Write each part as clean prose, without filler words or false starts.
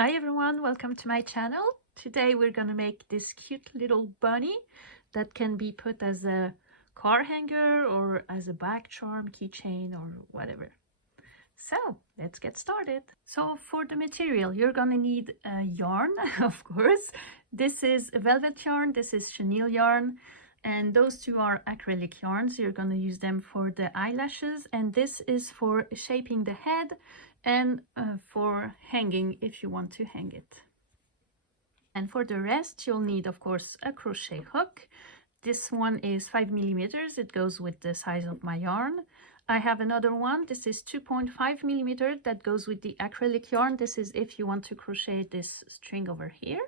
Hi everyone, welcome to my channel. Today we're gonna make this cute little bunny that can be put as a car hanger or as a bag charm, keychain or whatever. So let's get started. So for the material, you're gonna need a yarn, of course. This is a velvet yarn, this is chenille yarn, and those two are acrylic yarns. You're gonna use them for the eyelashes, and this is for shaping the head and for hanging if you want to hang it. And for the rest, you'll need, of course, a crochet hook. This one is 5 millimeters. It goes with the size of my yarn. I have another one. This is 2.5 millimeters that goes with the acrylic yarn. This is if you want to crochet this string over here.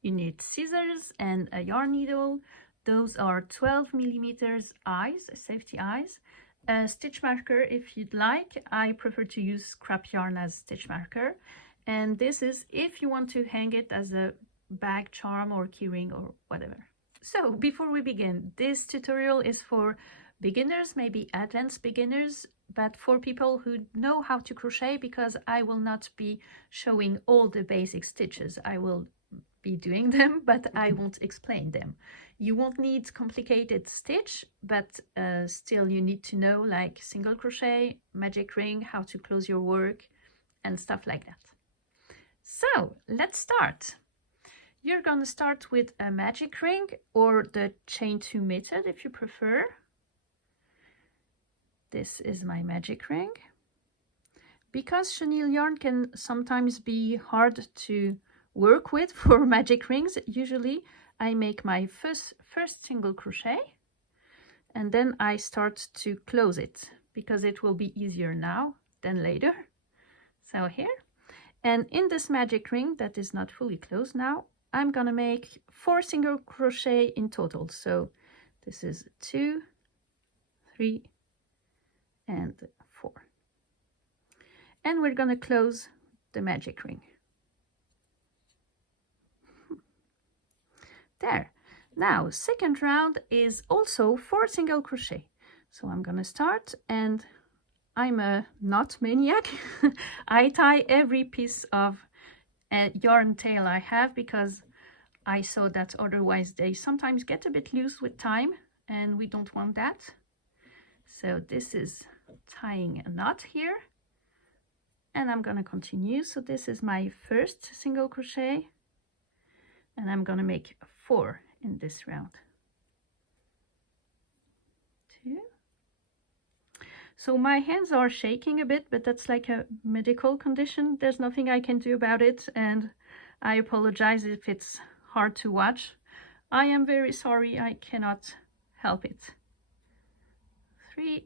You need scissors and a yarn needle. Those are 12 millimeters eyes, safety eyes. A stitch marker if you'd like. I prefer to use scrap yarn as stitch marker. And this is if you want to hang it as a bag charm or keyring or whatever. So before we begin, this tutorial is for beginners, maybe advanced beginners, but for people who know how to crochet, because I will not be showing all the basic stitches. I will be doing them, but I won't explain them. You won't need complicated stitch, but still you need to know like single crochet, magic ring, how to close your work and stuff like that. So let's start. You're going to start with a magic ring or the chain 2 method if you prefer. This is my magic ring. Because chenille yarn can sometimes be hard to work with for magic rings, usually I make my first single crochet and then I start to close it because it will be easier now than later. So here, and in this magic ring that is not fully closed now, I'm gonna make 4 single crochet in total. So this is 2, 3 and 4, and we're gonna close the magic ring. There. Now second round is also 4 single crochet. So I'm gonna start, and I'm a knot maniac. I tie every piece of yarn tail I have because I saw that otherwise they sometimes get a bit loose with time and we don't want that. So this is tying a knot here, and I'm gonna continue. So this is my first single crochet, and I'm gonna make 4 in this round. 2. So my hands are shaking a bit, but that's like a medical condition. There's nothing I can do about it, and I apologize if it's hard to watch. I am very sorry, I cannot help it. 3,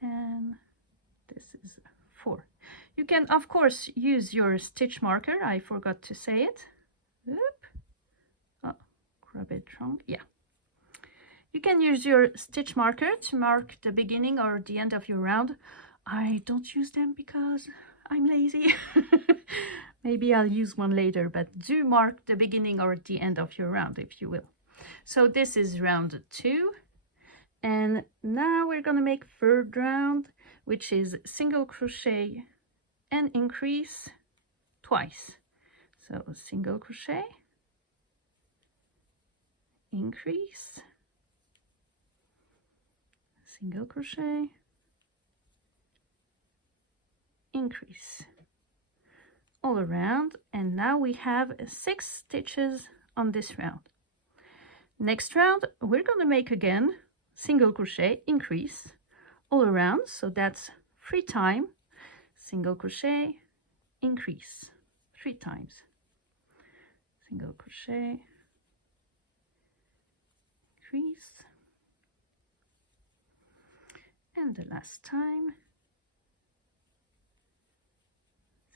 and this is 4. You can of course use your stitch marker. I forgot to say it. Oop. Oh, grab it wrong. Yeah. You can use your stitch marker to mark the beginning or the end of your round. I don't use them because I'm lazy. Maybe I'll use one later, but do mark the beginning or the end of your round if you will. So this is round 2. And now we're gonna make third round, which is single crochet and increase twice. So single crochet, increase, single crochet, increase, all around. And now we have 6 stitches on this round. Next round we're going to make again single crochet, increase, all around. So that's 3 times single crochet, increase, 3 times single crochet, increase, and the last time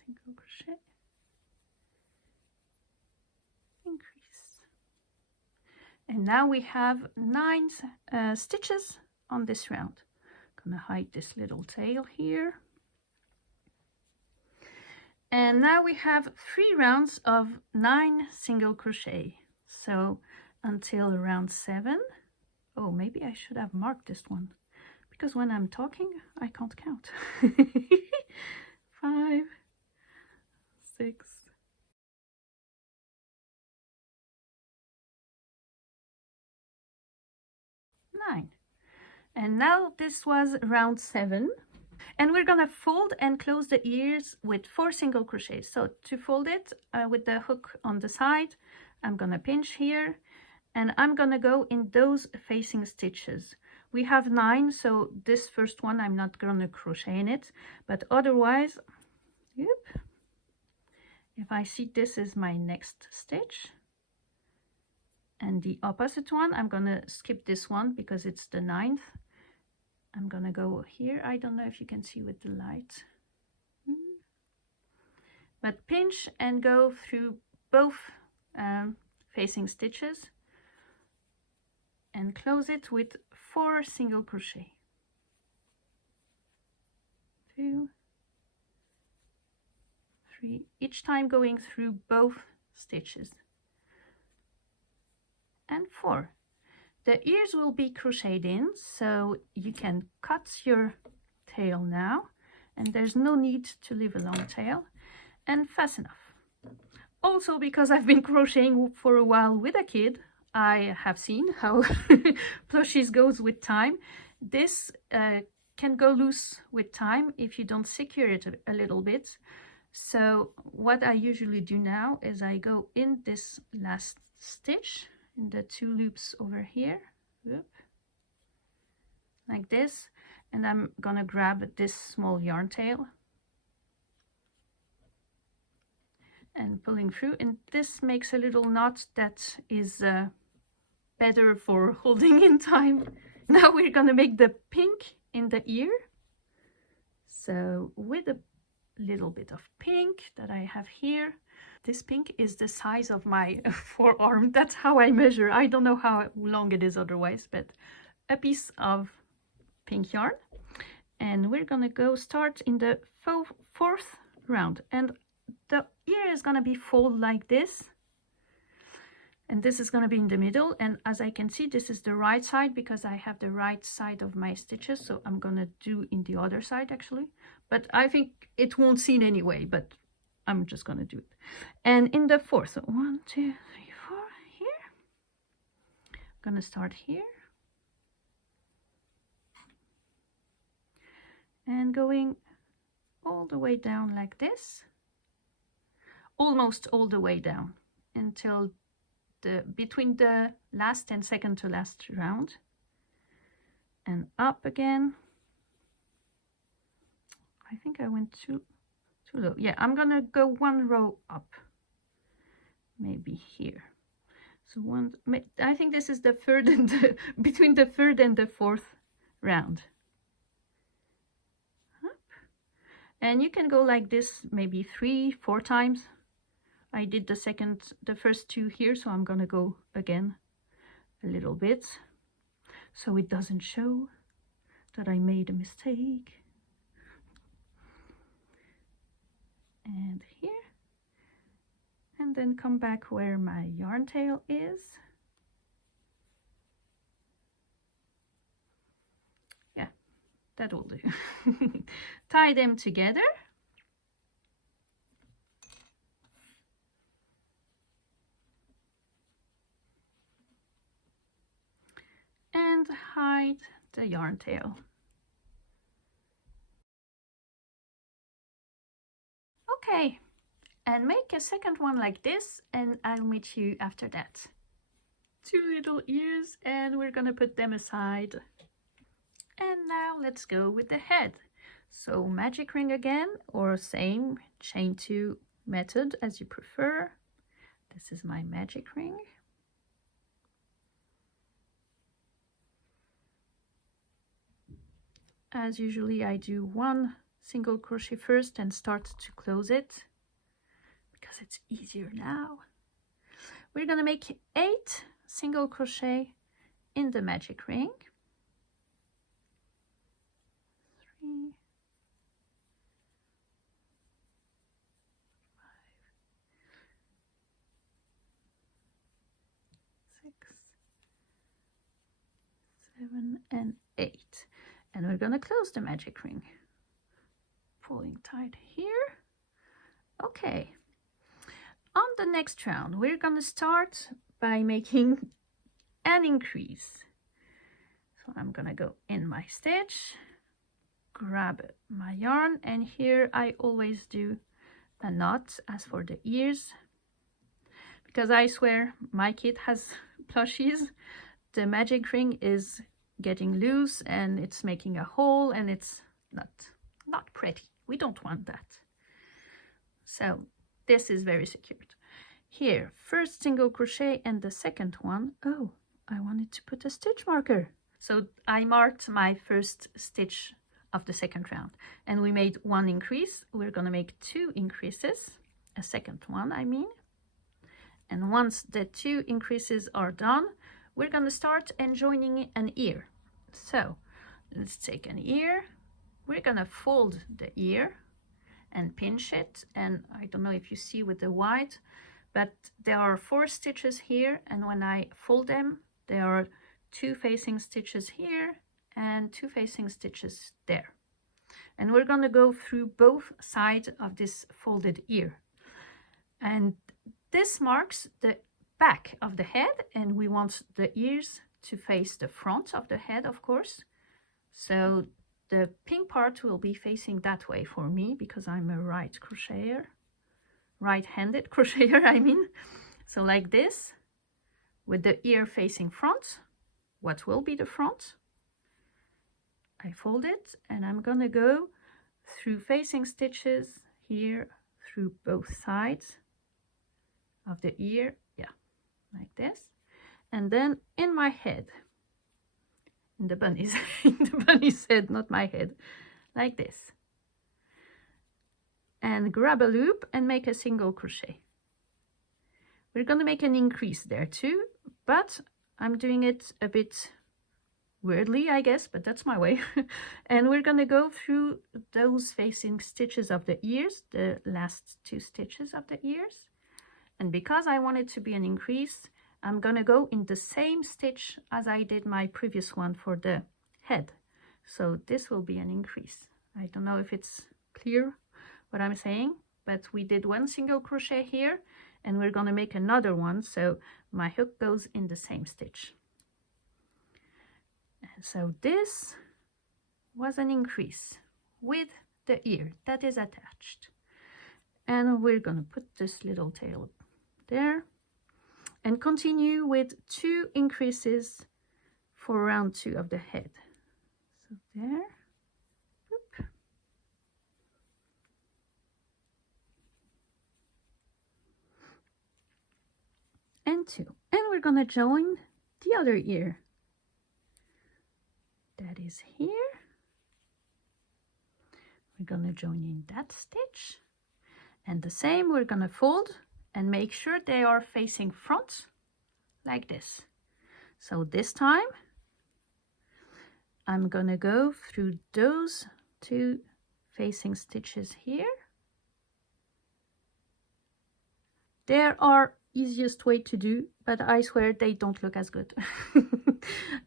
single crochet, increase. And now we have 9 stitches on this round. I'm gonna hide this little tail here. And now we have 3 rounds of 9 single crochet. So until round 7. Oh, maybe I should have marked this one, because when I'm talking I can't count. 5, 6, 9. And now this was round 7. And we're gonna fold and close the ears with 4 single crochets. So to fold it with the hook on the side, I'm gonna pinch here and I'm gonna go in those facing stitches. We have 9, so this first one I'm not gonna crochet in it, but otherwise, yep, if I see this is my next stitch, and the opposite one, I'm gonna skip this one because it's the 9th. I'm gonna go here. I don't know if you can see with the light. But pinch and go through both facing stitches and close it with 4 single crochet. 2, 3, each time going through both stitches. And 4. The ears will be crocheted in, so you can cut your tail now, and there's no need to leave a long tail, and fast enough. Also, because I've been crocheting for a while with a kid, I have seen how plushies goes with time. This can go loose with time if you don't secure it a little bit. So what I usually do now is I go in this last stitch in the 2 loops over here, whoop, like this, and I'm gonna grab this small yarn tail and pulling through, and this makes a little knot that is better for holding in time. Now we're gonna make the pink in the ear. So with a little bit of pink that I have here, this pink is the size of my forearm. That's how I measure. I don't know how long it is otherwise, but a piece of pink yarn. And we're gonna go start in the 4th round, and the ear is gonna be folded like this, and this is gonna be in the middle. And as I can see, this is the right side because I have the right side of my stitches, so I'm gonna do in the other side actually, but I think it won't seem anyway, but I'm just gonna do it. And in the 4th, so 1, 2, 3, 4 here, I'm gonna start here and going all the way down like this, almost all the way down until between the last and second to last round, and up again. I think I went too low. Yeah, I'm gonna go 1 row up, maybe here. So I think this is the 3rd and between the 3rd and the 4th round. Up. And you can go like this maybe 3, 4 times. I did the first 2 here, so I'm gonna go again a little bit so it doesn't show that I made a mistake. And here, and then come back where my yarn tail is. Yeah, that will do. Tie them together. And hide the yarn tail. Okay, and make a second one like this, and I'll meet you after that. 2 little ears, and we're gonna put them aside. And now let's go with the head. So magic ring again, or same chain 2 method as you prefer. This is my magic ring. As usually I do 1 single crochet first and start to close it because it's easier now. We're gonna make 8 single crochet in the magic ring. 3, 5, 6, 7, and 8. And we're gonna close the magic ring. Pulling tight here. Okay, on the next round, we're gonna start by making an increase. So I'm gonna go in my stitch, grab my yarn, and here I always do a knot as for the ears, because I swear my kit has plushies. The magic ring is getting loose and it's making a hole, and it's not pretty. We don't want that. So this is very secured. Here, first single crochet, and the second one, oh, I wanted to put a stitch marker. So I marked my first stitch of the second round, and we made one increase. We're gonna make 2 increases, a second one I mean. And once the 2 increases are done, we're gonna start joining an ear. So let's take an ear. We're gonna fold the ear and pinch it, and I don't know if you see with the white, but there are 4 stitches here, and when I fold them, there are 2 facing stitches here and 2 facing stitches there. And we're gonna go through both sides of this folded ear. And this marks the back of the head, and we want the ears to face the front of the head, of course. So the pink part will be facing that way for me, because I'm a right-handed crocheter, I mean. So like this, with the ear facing front, what will be the front? I fold it, and I'm gonna go through facing stitches here through both sides of the ear, yeah, like this. And then in my head, in the bunny's, in the bunny's head, not my head, like this. And grab a loop and make a single crochet. We're gonna make an increase there too, but I'm doing it a bit weirdly, I guess, but that's my way. And we're gonna go through those facing stitches of the ears, the last 2 stitches of the ears. And because I want it to be an increase, I'm gonna go in the same stitch as I did my previous one for the head. So this will be an increase. I don't know if it's clear what I'm saying, but we did 1 single crochet here, and we're gonna make another one, so my hook goes in the same stitch. And so this was an increase with the ear that is attached. And we're gonna put this little tail there and continue with 2 increases for round 2 of the head. So there, whoop. And 2, and we're gonna join the other ear that is here. We're gonna join in that stitch, and the same, we're gonna fold and make sure they are facing front like this. So this time I'm gonna go through those 2 facing stitches here. There are easiest way to do, but I swear they don't look as good.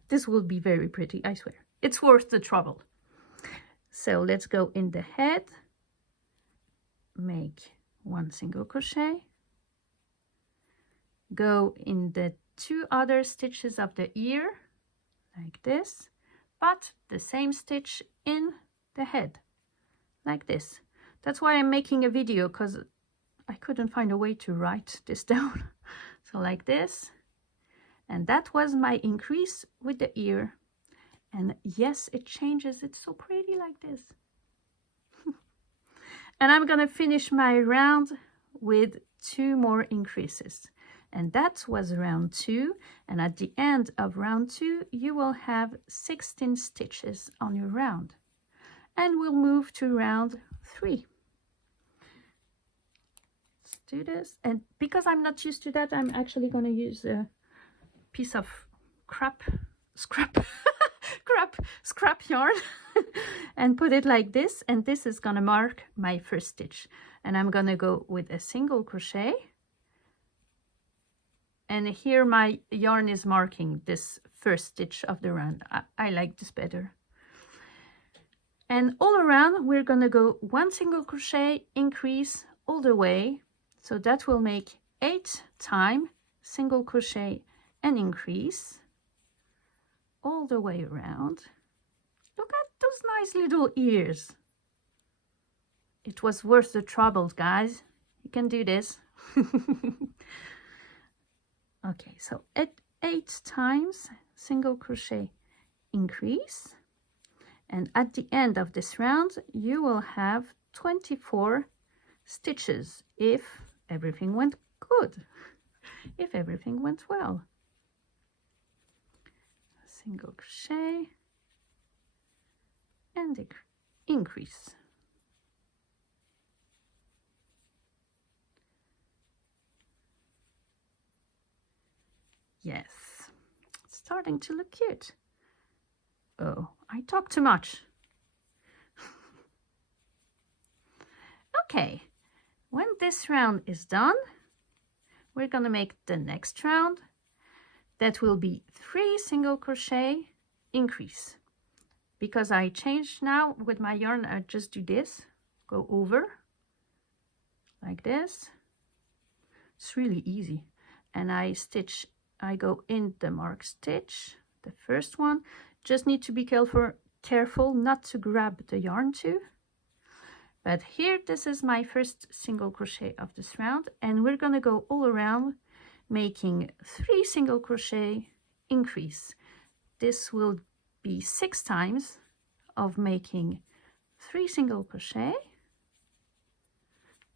This will be very pretty, I swear. It's worth the trouble. So let's go in the head, make 1 single crochet, go in the 2 other stitches of the ear like this, but the same stitch in the head like this. That's why I'm making a video, because I couldn't find a way to write this down. So like this, and that was my increase with the ear. And yes, it changes, it's so pretty like this. And I'm gonna finish my round with 2 more increases, and that was round 2. And at the end of round 2 you will have 16 stitches on your round, and we'll move to round 3. Let's do this, and because I'm not used to that, I'm actually going to use a piece of scrap yarn and put it like this, and this is going to mark my first stitch. And I'm going to go with a single crochet, and here my yarn is marking this first stitch of the round. I like this better. And all around we're going to go 1 single crochet, increase all the way So that will make 8 times single crochet and increase all the way around. Look at those nice little ears. It was worth the trouble, guys. You can do this. Okay, so 8 times single crochet increase, and at the end of this round you will have 24 stitches if everything went good, if everything went well. Single crochet and increase. Yes, it's starting to look cute. Oh, I talk too much. Okay, when this round is done, we're gonna make the next round. That will be 3 single crochet increase. Because I changed now with my yarn, I just do this, go over like this. It's really easy. And I go in the mark stitch, the first one. Just need to be careful not to grab the yarn too. But here, this is my first single crochet of this round, and we're gonna go all around making 3 single crochet increase. This will be 6 times of making 3 single crochet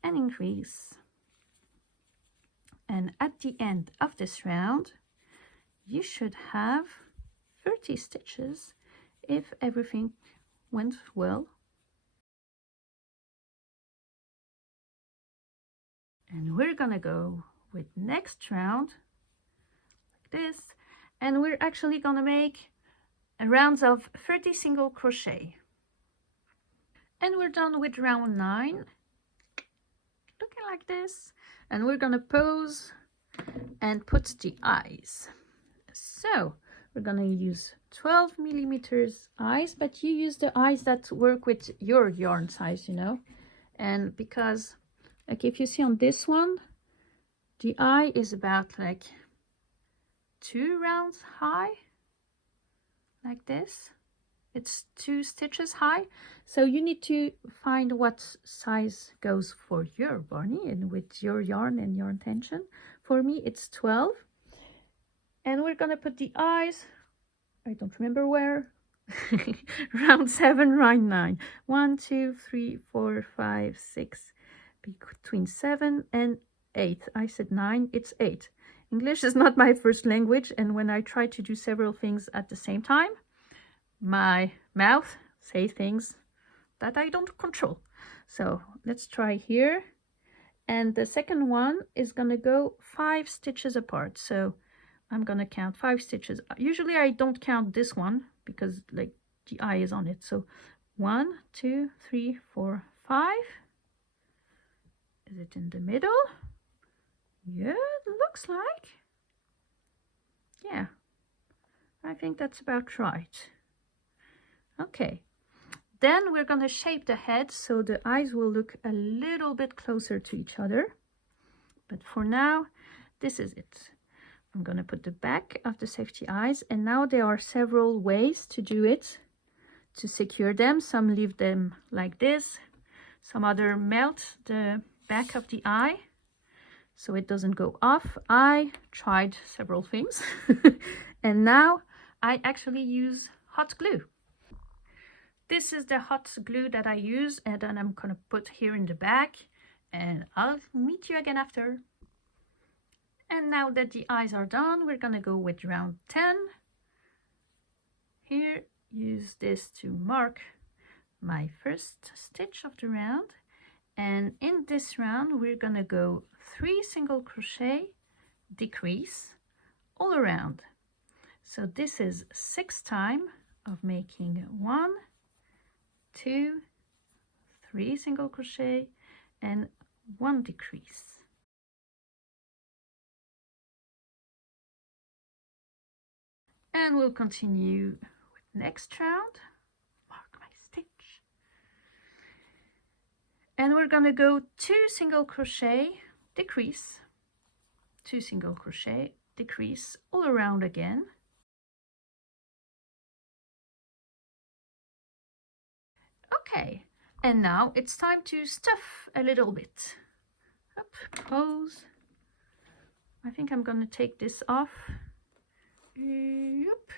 and increase. And at the end of this round, you should have 30 stitches if everything went well. And we're gonna go with next round like this, and we're actually gonna make rounds of 30 single crochet. And we're done with round 9, looking like this. And we're gonna pose and put the eyes. So we're gonna use 12 millimeters eyes, but you use the eyes that work with your yarn size, you know. And because, like, if you see on this one, the eye is about like 2 rounds high, like this. It's 2 stitches high, so you need to find what size goes for your bunny and with your yarn and your intention. For me, it's 12. And we're gonna put the eyes, I don't remember where, round 7, round 9. 1, 2, 3, 4, 5, 6, between 7 and 8. I said 9, it's 8. English is not my first language, and when I try to do several things at the same time, my mouth say things that I don't control. So let's try here. And the second one is gonna go 5 stitches apart. So I'm gonna count 5 stitches. Usually I don't count this one because like the eye is on it. So 1, 2, 3, 4, 5. Is it in the middle? Yeah, it looks like. Yeah, I think that's about right. Okay, then we're gonna shape the head so the eyes will look a little bit closer to each other. But for now, this is it. I'm gonna put the back of the safety eyes, and now there are several ways to do it, to secure them. Some leave them like this, some other melt the back of the eye so it doesn't go off. I tried several things and now I actually use hot glue. This is the hot glue that I use, and then I'm gonna put here in the back, and I'll meet you again after. And now that the eyes are done, we're gonna go with round 10. Here, use this to mark my first stitch of the round. And in this round, we're gonna go 3 single crochet, decrease all around. So this is 6 times of making 1, 2, 3 single crochet and 1 decrease. And we'll continue with next round. Mark my stitch. And we're gonna go 2 single crochet decrease, 2 single crochet, decrease all around again. Okay, and now it's time to stuff a little bit. Up, pose. I think I'm gonna take this off. Yep.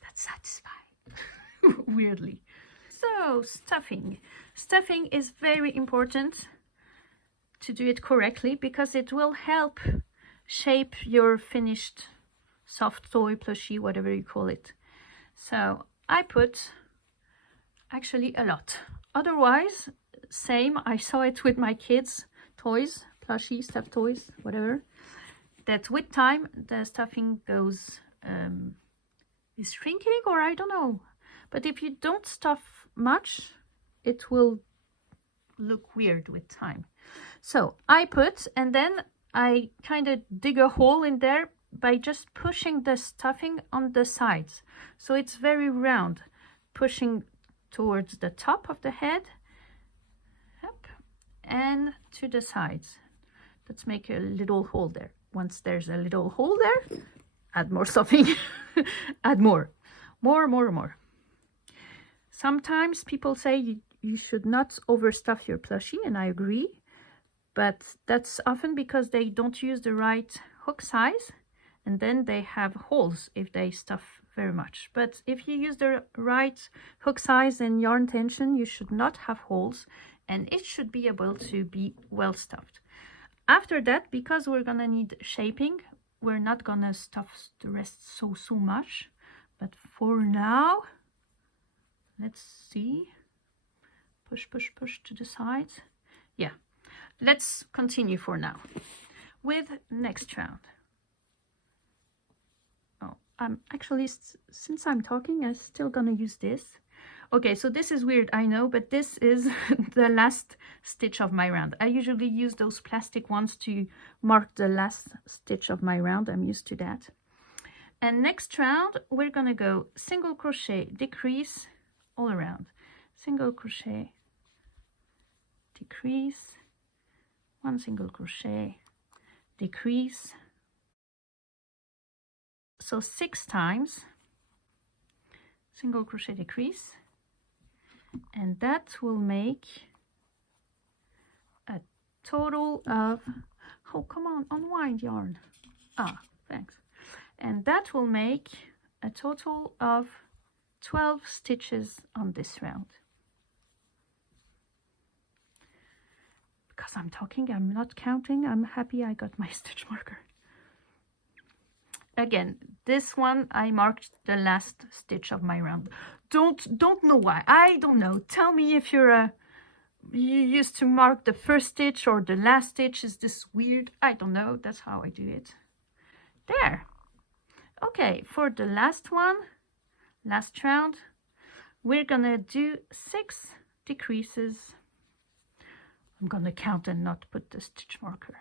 That's satisfying. Weirdly. So, stuffing. Stuffing is very important to do it correctly because it will help shape your finished soft toy, plushie, whatever you call it. So I put actually a lot. Otherwise, same, I saw it with my kids' toys, plushie, stuffed toys, whatever, that with time the stuffing goes, is shrinking, or I don't know. But if you don't stuff much, it will look weird with time. So I put, and then I kind of dig a hole in there by just pushing the stuffing on the sides. So it's very round, pushing towards the top of the head, up, and to the sides. Let's make a little hole there. Once there's a little hole there, add more stuffing. Add more. More. Sometimes people say you should not overstuff your plushie, and I agree, but that's often because they don't use the right hook size, and then they have holes if they stuff very much. But if you use the right hook size and yarn tension, you should not have holes, and it should be able to be well stuffed. After that, because we're gonna need shaping, we're not gonna stuff the rest so much, but for now, let's see. Push to the sides. Yeah, let's continue for now with next round. Oh, I'm actually, since I'm talking, I'm still gonna use this. Okay, so this is weird, I know, but this is the last stitch of my round. I usually use those plastic ones to mark the last stitch of my round. I'm used to that. And next round, we're gonna go single crochet, decrease all around. Single crochet, decrease, 1 single crochet, decrease. So 6 times, single crochet, decrease, and that will make a total of, oh, come on, unwind yarn. Ah, thanks. And that will make a total of 12 stitches on this round. Because I'm talking, I'm not counting. I'm happy I got my stitch marker. Again, this one I marked the last stitch of my round. Don't know why. I don't know. Tell me if you used to mark the first stitch or the last stitch. Is this weird? I don't know. That's how I do it. There. Okay, for the last one, last round, we're gonna do 6 decreases. I'm gonna count and not put the stitch marker.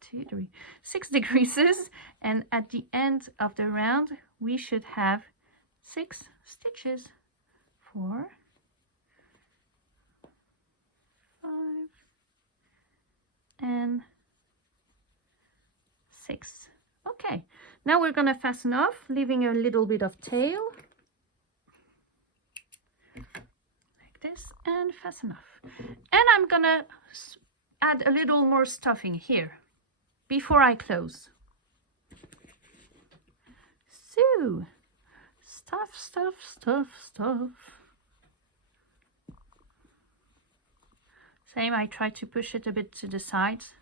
2, 3, 6 decreases, and at the end of the round we should have 6 stitches. 4, 5, and 6. Okay, now we're gonna fasten off, leaving a little bit of tail like this, and fasten off. And I'm gonna add a little more stuffing here before I close. So, stuff. Same, I try to push it a bit to the sides.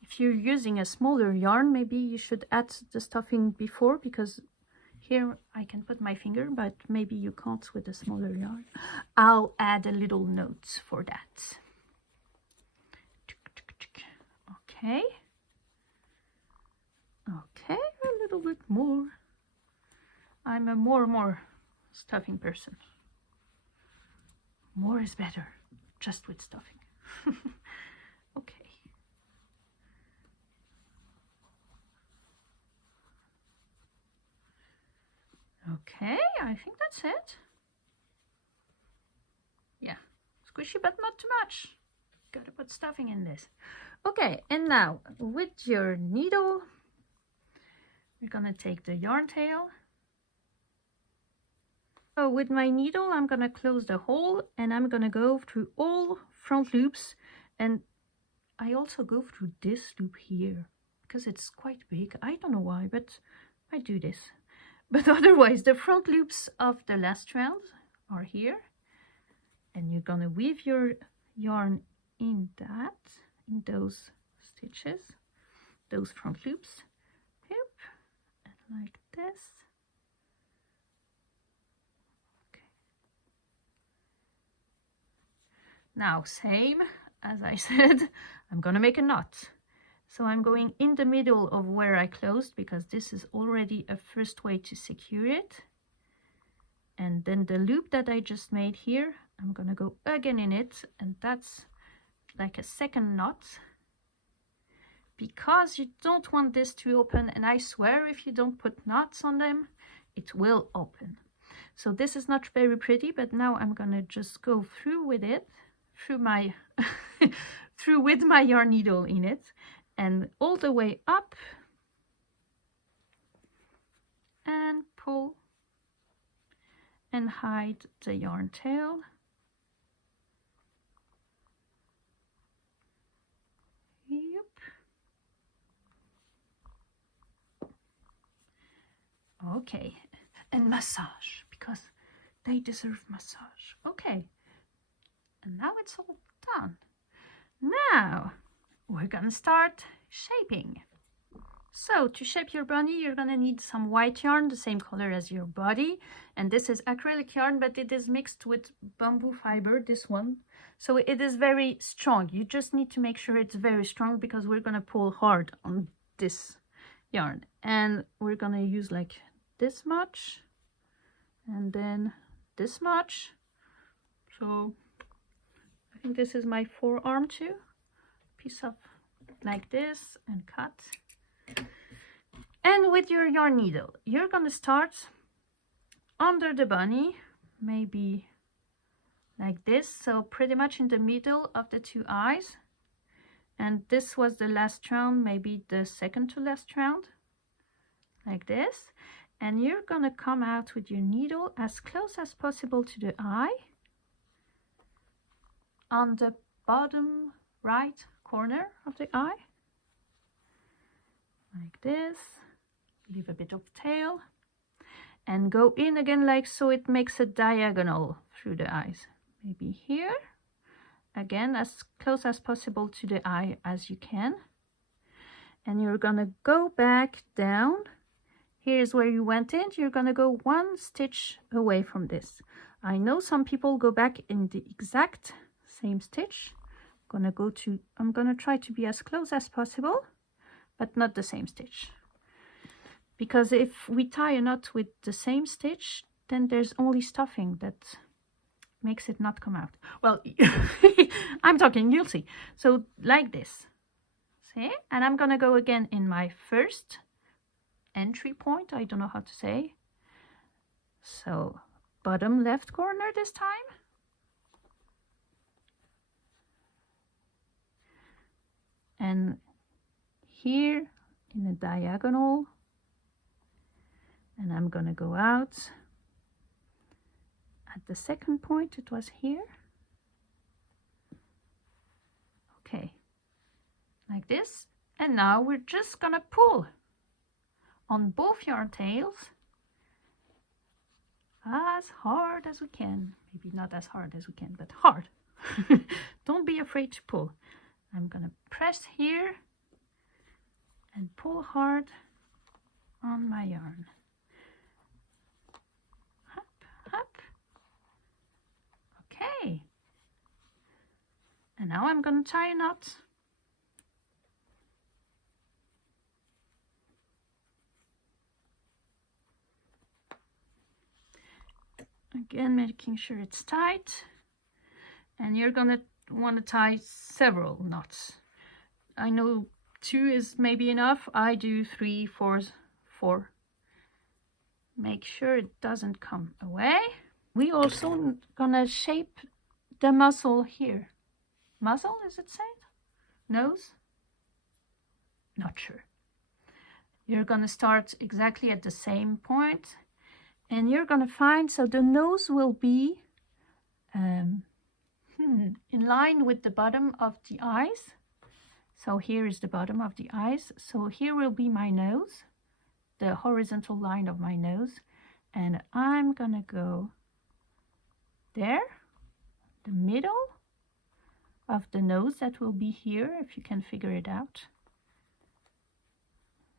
If you're using a smaller yarn, maybe you should add the stuffing before, because here I can put my finger, but maybe you can't with a smaller yarn. I'll add a little note for that. Okay. Okay, a little bit more. I'm a more stuffing person. More is better, just with stuffing. Okay. Okay, I think that's it. Yeah, it's Squishy, but not too much. Gotta put stuffing in this. Okay, and now with your needle, we're gonna take the yarn tail. So with my needle, I'm gonna close the hole and I'm gonna go through all front loops, and I also go through this loop here because it's quite big. I don't know why, but I do this. But otherwise, the front loops of the last round are here, and you're gonna weave your yarn in those stitches, those front loops. Yep, and like this. Now, same as I said, I'm gonna make a knot. So I'm going in the middle of where I closed because this is already a first way to secure it. And then the loop that I just made here, I'm gonna go again in it, and that's like a second knot. Because you don't want this to open, and I swear if you don't put knots on them, it will open. So this is not very pretty, but now I'm gonna just go through with it. Through my through with my yarn needle in it, and all the way up, and pull and hide the yarn tail. Yep. Okay, and massage because they deserve massage. Okay. And now it's all done. Now we're gonna start shaping. So to shape your bunny, you're gonna need some white yarn, the same color as your body. And this is acrylic yarn, but it is mixed with bamboo fiber, this one. So it is very strong. You just need to make sure it's very strong because we're gonna pull hard on this yarn. And we're gonna use like this much, and then this much. So I think this is my forearm too. Piece of like this and cut. And with your yarn needle, you're gonna start under the bunny, maybe like this. So pretty much in the middle of the two eyes. And this was the last round, maybe the second to last round, like this. And you're gonna come out with your needle as close as possible to the eye. On the bottom right corner of the eye, like this. Leave a bit of tail and go in again like so. It makes a diagonal through the eyes. Maybe here, again as close as possible to the eye as you can. And you're gonna go back down. Here's where you went in. You're gonna go one stitch away from this. I know some people go back in the exact same stitch. I'm gonna try to be as close as possible, but not the same stitch. Because if we tie a knot with the same stitch, then there's only stuffing that makes it not come out. Well, I'm talking, you'll see. So like this, see? And I'm gonna go again in my first entry point, I don't know how to say. So bottom left corner this time. And here in a diagonal, and I'm gonna go out at the second point. It was here. Okay, like this. And now we're just gonna pull on both yarn tails as hard as we can. Maybe not as hard as we can, but hard. Don't be afraid to pull. I'm gonna press here and pull hard on my yarn. Up, up. Okay. And now I'm gonna tie a knot. Again, making sure it's tight. And you're gonna want to tie several knots. I know 2 is maybe enough. I do 3, 4, 4. Make sure it doesn't come away. We also gonna shape the muzzle here. Muzzle, is it said? Nose? Not sure. You're gonna start exactly at the same point, and you're gonna find, so the nose will be in line with the bottom of the eyes. So here is the bottom of the eyes. So here will be my nose, the horizontal line of my nose, and I'm gonna go there, the middle of the nose, that will be here, if you can figure it out,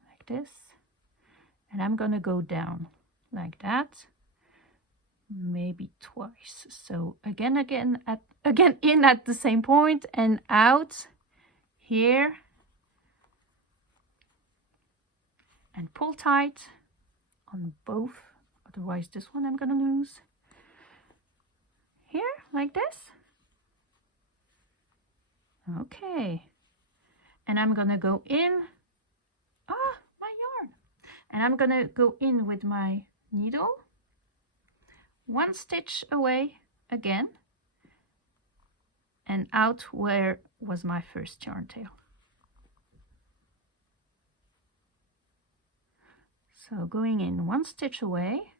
like this. And I'm gonna go down like that, maybe twice. So again in at the same point and out here, and pull tight on both, otherwise this one I'm gonna lose. Here, like this. Okay, and I'm gonna go in, my yarn, and I'm gonna go in with my needle, one stitch away again, and out where was my first yarn tail. So going in one stitch away,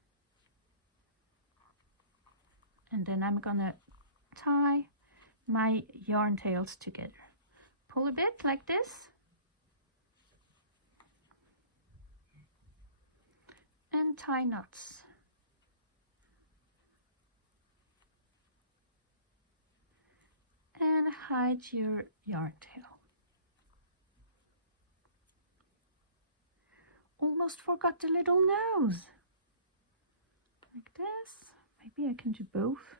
and then I'm gonna tie my yarn tails together. Pull a bit like this, and tie knots. And hide your yarn tail. Almost forgot the little nose. Like this. Maybe I can do both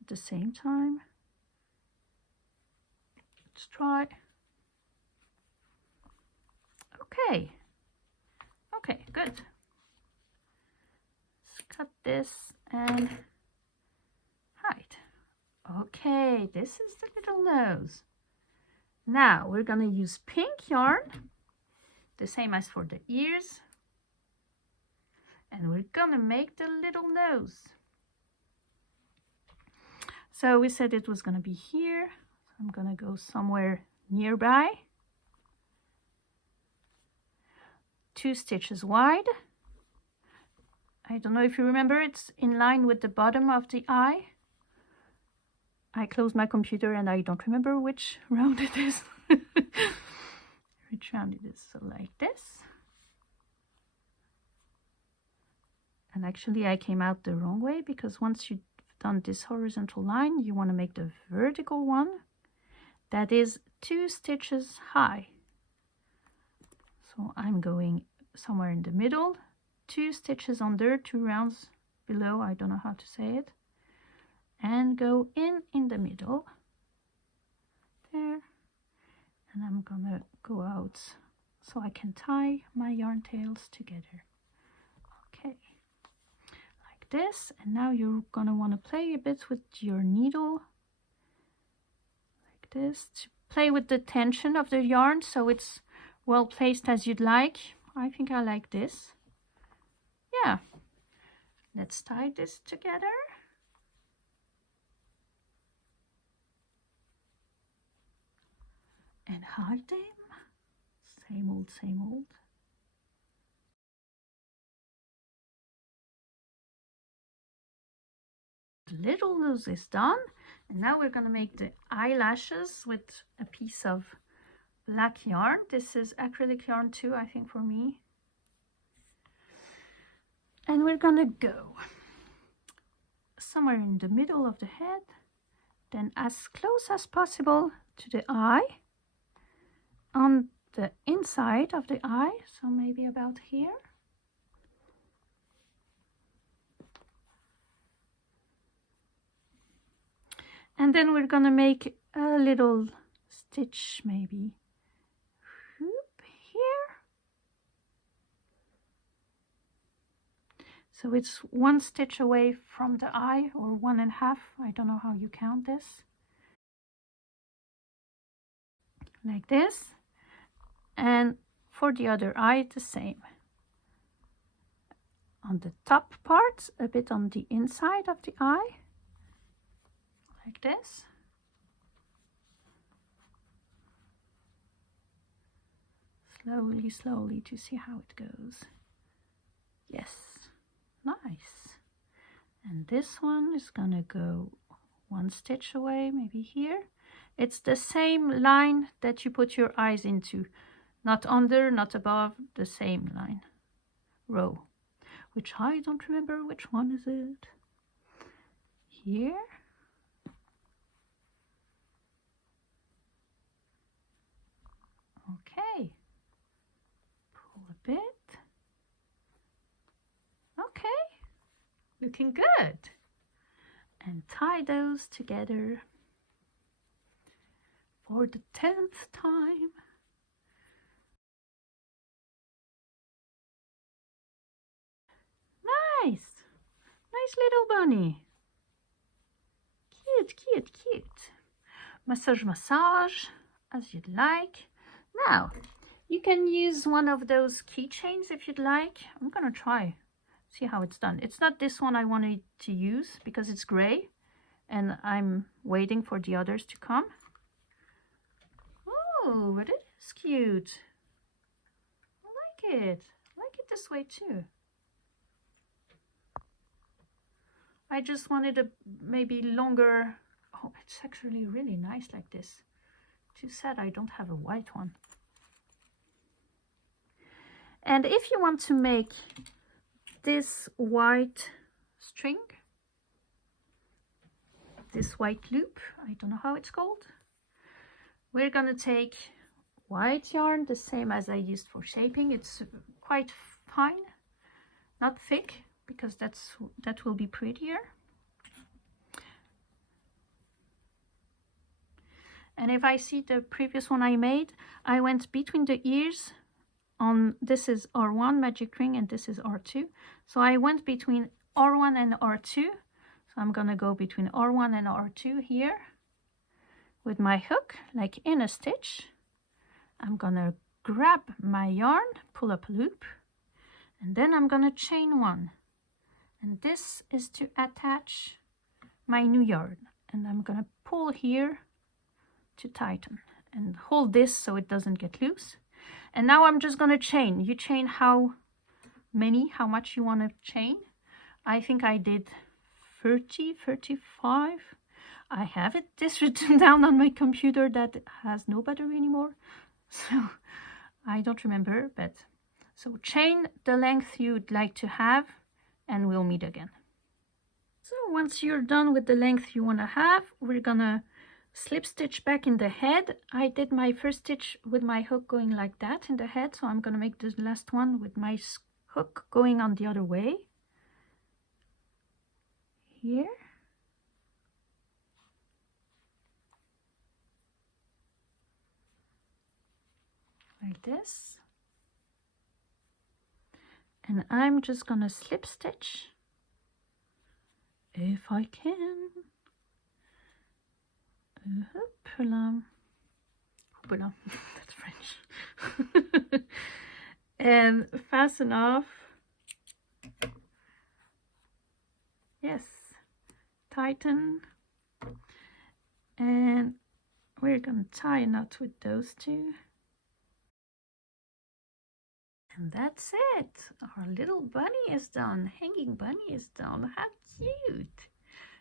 at the same time. Let's try. Okay. Okay, good. Let's cut this and hide. Okay, this is the little nose. Now we're gonna use pink yarn, the same as for the ears, and we're gonna make the little nose. So we said it was gonna be here. I'm gonna go somewhere nearby. 2 stitches wide. I don't know if you remember, it's in line with the bottom of the eye. I closed my computer and I don't remember which round it is. Which round it is. So like this. And actually I came out the wrong way, because once you've done this horizontal line, you want to make the vertical one. That is 2 stitches high. So I'm going somewhere in the middle, 2 stitches under, 2 rounds below, I don't know how to say it, and go in the middle there, and I'm gonna go out so I can tie my yarn tails together. Okay, like this. And now you're gonna want to play a bit with your needle like this to play with the tension of the yarn, so it's well placed as you'd like. I think I like this. Yeah, let's tie this together. And hide them. Same old, same old. The little nose is done, and now we're gonna make the eyelashes with a piece of black yarn. This is acrylic yarn too, I think, for me. And we're gonna go somewhere in the middle of the head, then as close as possible to the eye, on the inside of the eye, so maybe about here. And then we're gonna make a little stitch, maybe here. So it's 1 stitch away from the eye, or 1.5. I don't know how you count this. Like this. And for the other eye, the same. On the top part, a bit on the inside of the eye. like this. Slowly, slowly to see how it goes. Yes, nice. And this one is gonna go one stitch away, maybe here. It's the same line that you put your eyes into, not under, not above, the same line, row, which I don't remember which one is it. Here. Okay, pull a bit. Okay, looking good. And tie those together for the 10th time. Nice, nice little bunny. Cute, cute, cute. Massage, massage, as you'd like. Now, you can use one of those keychains if you'd like. I'm gonna try, see how it's done. It's not this one I wanted to use because it's gray and I'm waiting for the others to come. Oh, but it is cute. I like it. I like it this way too. I just wanted a maybe longer. Oh, it's actually really nice like this. Too sad I don't have a white one. And if you want to make this white string, this white loop, I don't know how it's called, we're gonna take white yarn, the same as I used for shaping. It's quite fine, not thick, because that will be prettier. And if I see the previous one I made, I went between the ears on, this is R1 magic ring and this is R2. So I went between R1 and R2. So I'm gonna go between R1 and R2 here with my hook, like in a stitch. I'm gonna grab my yarn, pull up a loop, and then I'm gonna chain one. And this is to attach my new yarn. And I'm gonna pull here to tighten and hold this so it doesn't get loose. And now I'm just gonna chain. You chain how much you want to chain. I think I did 30, 35. I have this written down on my computer that has no battery anymore, so I don't remember. But so chain the length you'd like to have and we'll meet again. So once you're done with the length you want to have, we're gonna slip stitch back in the head. I did my first stitch with my hook going like that in the head, so I'm gonna make the last one with my hook going on the other way. Here. Like this. And I'm just gonna slip stitch if I can. Hoopla. Hoopla. That's French. And fasten off. Yes. Tighten. And we're gonna tie a knot with those two. And that's it. Our little bunny is done. Hanging bunny is done. How cute.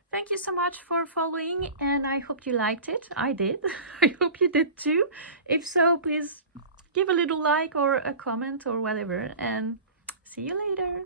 Thank you so much for following, and I hope you liked it. I did. I hope you did too. If so, please give a little like or a comment or whatever, and see you later.